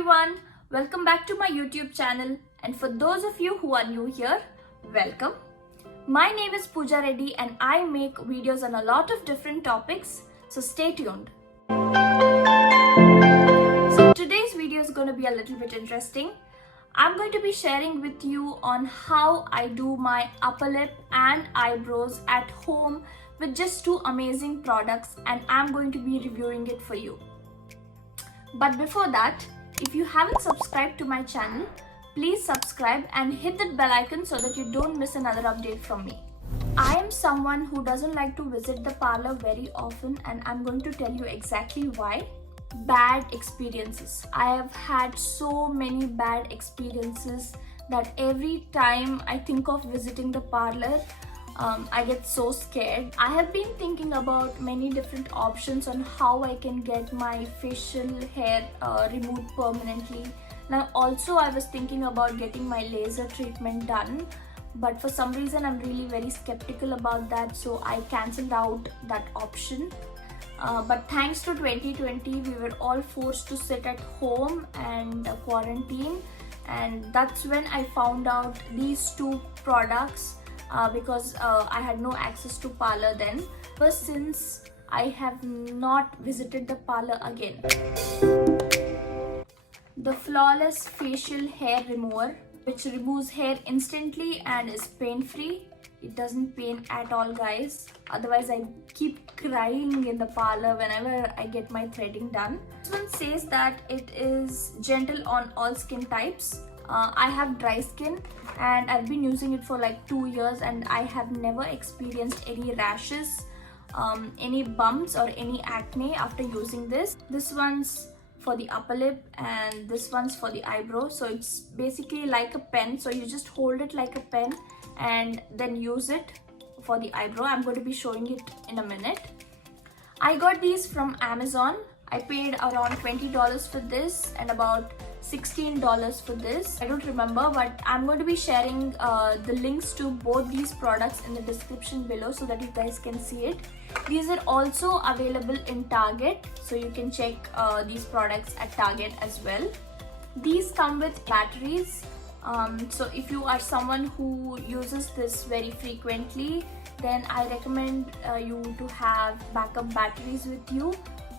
everyone, welcome back to my YouTube channel, and for those of you who are new here, welcome. My name is Pooja Reddy and I make videos on a lot of different topics, so stay tuned. So today's video is going to be a little bit interesting. I'm going to be sharing with you on how I do my upper lip and eyebrows at home with just two amazing products, and I'm going to be reviewing it for you. But before that, if you haven't subscribed to my channel, please subscribe and hit that bell icon so that you don't miss another update from me. I am someone who doesn't like to visit the parlor very often, and I'm going to tell you exactly why. Bad experiences. I have had so many bad experiences that every time I think of visiting the parlor, I get so scared. I have been thinking about many different options on how I can get my facial hair removed permanently. Now also I was thinking about getting my laser treatment done, but for some reason I'm really very skeptical about that, so I cancelled out that option. But thanks to 2020, we were all forced to sit at home and quarantine, and that's when I found out these two products. Because I had no access to parlor then. Ever since, I have not visited the parlor again. The Flawless Facial Hair Remover, which removes hair instantly and is pain-free. It doesn't pain at all, guys. Otherwise, I keep crying in the parlor whenever I get my threading done. This one says that it is gentle on all skin types. I have dry skin and I've been using it for like 2 years, and I have never experienced any rashes, any bumps or any acne after using this. This one's for the upper lip and this one's for the eyebrow. So it's basically like a pen, so you just hold it like a pen and then use it for the eyebrow. I'm going to be showing it in a minute. I got these from Amazon. I paid around $20 for this and about $16 for this. I don't remember, but I'm going to be sharing the links to both these products in the description below so that you guys can see it. These are also available in Target, so you can check these products at Target as well. These come with batteries. So if you are someone who uses this very frequently, then I recommend you to have backup batteries with you.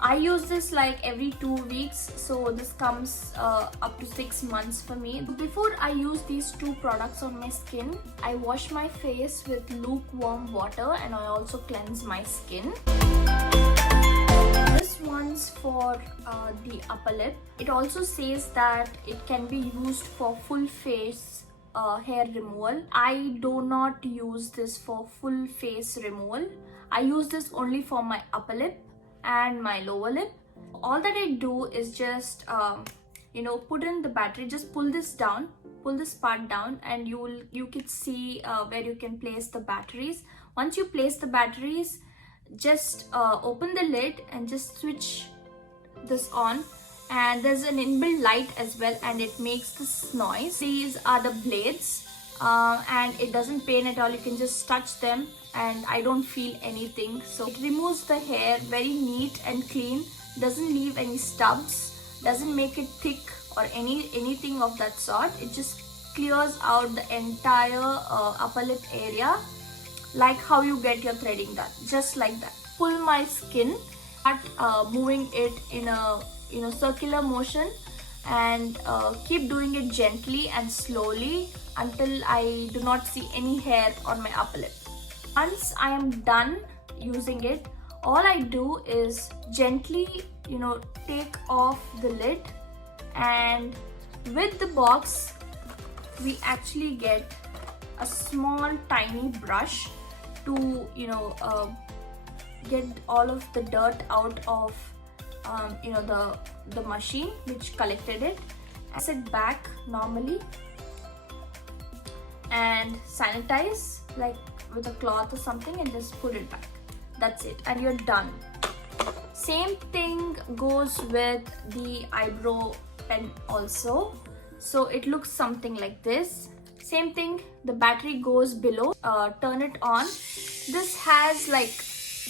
I use this like every 2 weeks, so this comes up to 6 months for me. Before I use these two products on my skin, I wash my face with lukewarm water and I also cleanse my skin. This one's for the upper lip. It also says that it can be used for full face hair removal. I do not use this for full face removal. I use this only for my upper lip and my lower lip. All that I do is just put in the battery, just pull this part down, and you can see where you can place the batteries. Once you place the batteries, just open the lid and just switch this on, and there's an inbuilt light as well, and it makes this noise. These are the blades, and it doesn't pain at all. You can just touch them and I don't feel anything. So it removes the hair very neat and clean, doesn't leave any stubs, doesn't make it thick or anything of that sort. It just clears out the entire upper lip area, like how you get your threading done, just like that. Pull my skin, start moving it in a circular motion, and keep doing it gently and slowly until I do not see any hair on my upper lip. Once I am done using it, all I do is gently, take off the lid, and with the box, we actually get a small tiny brush to, get all of the dirt out of, the machine which collected it. I sit back normally and sanitize like with a cloth or something and just put it back. That's it, and you're done. Same thing goes with the eyebrow pen also. So it looks something like this. Same thing, the battery goes below. Turn it on. This has like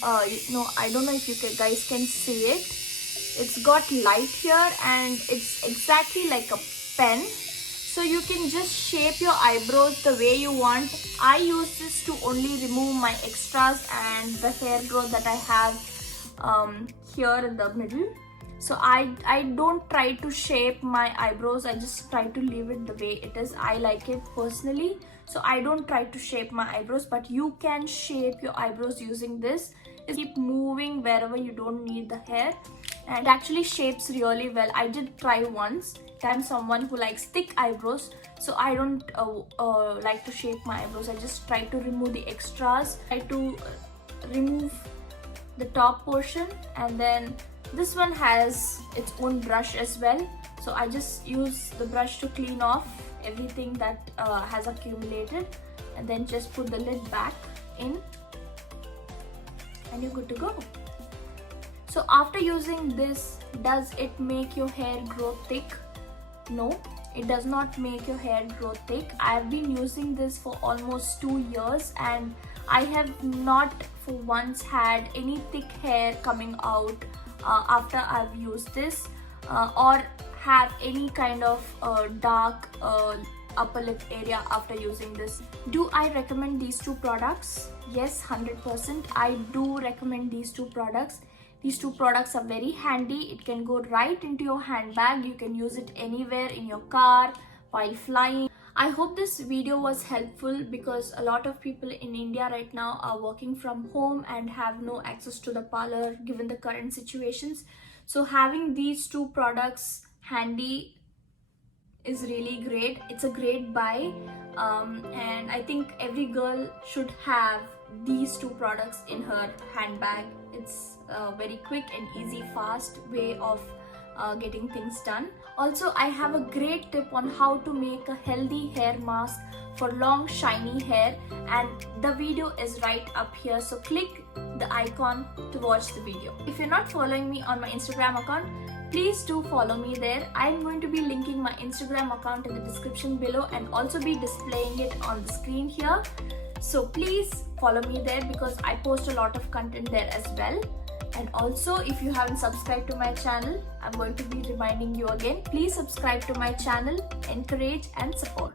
I don't know if you guys can see it. It's got light here and it's exactly like a pen. So you can just shape your eyebrows the way you want. I use this to only remove my extras and the hair growth that I have here in the middle. So I don't try to shape my eyebrows. I just try to leave it the way it is. I like it personally. So I don't try to shape my eyebrows, but you can shape your eyebrows using this. Keep moving wherever you don't need the hair, and it actually shapes really well. I did try once. I'm someone who likes thick eyebrows, so I don't like to shape my eyebrows. I just try to remove the extras, try to remove the top portion, and then this one has its own brush as well. So I just use the brush to clean off everything that has accumulated, and then just put the lid back in, and you're good to go. So after using this, does it make your hair grow thick? No, it does not make your hair grow thick. I have been using this for almost 2 years and I have not for once had any thick hair coming out after I've used this, or have any kind of dark upper lip area after using this. Do I recommend these two products? Yes, 100%. I do recommend these two products. These two products are very handy. It can go right into your handbag. You can use it anywhere in your car, while flying. I hope this video was helpful because a lot of people in India right now are working from home and have no access to the parlor given the current situations. So having these two products handy is really great. It's a great buy, and I think every girl should have these two products in her handbag. It's a very quick and easy, fast way of getting things done. Also, I have a great tip on how to make a healthy hair mask for long shiny hair, and the video is right up here, so click the icon to watch the video. If you're not following me on my Instagram account, please do follow me there. I'm going to be linking my Instagram account in the description below and also be displaying it on the screen here. So please follow me there because I post a lot of content there as well. And also, if you haven't subscribed to my channel, I'm going to be reminding you again. Please subscribe to my channel, encourage and support.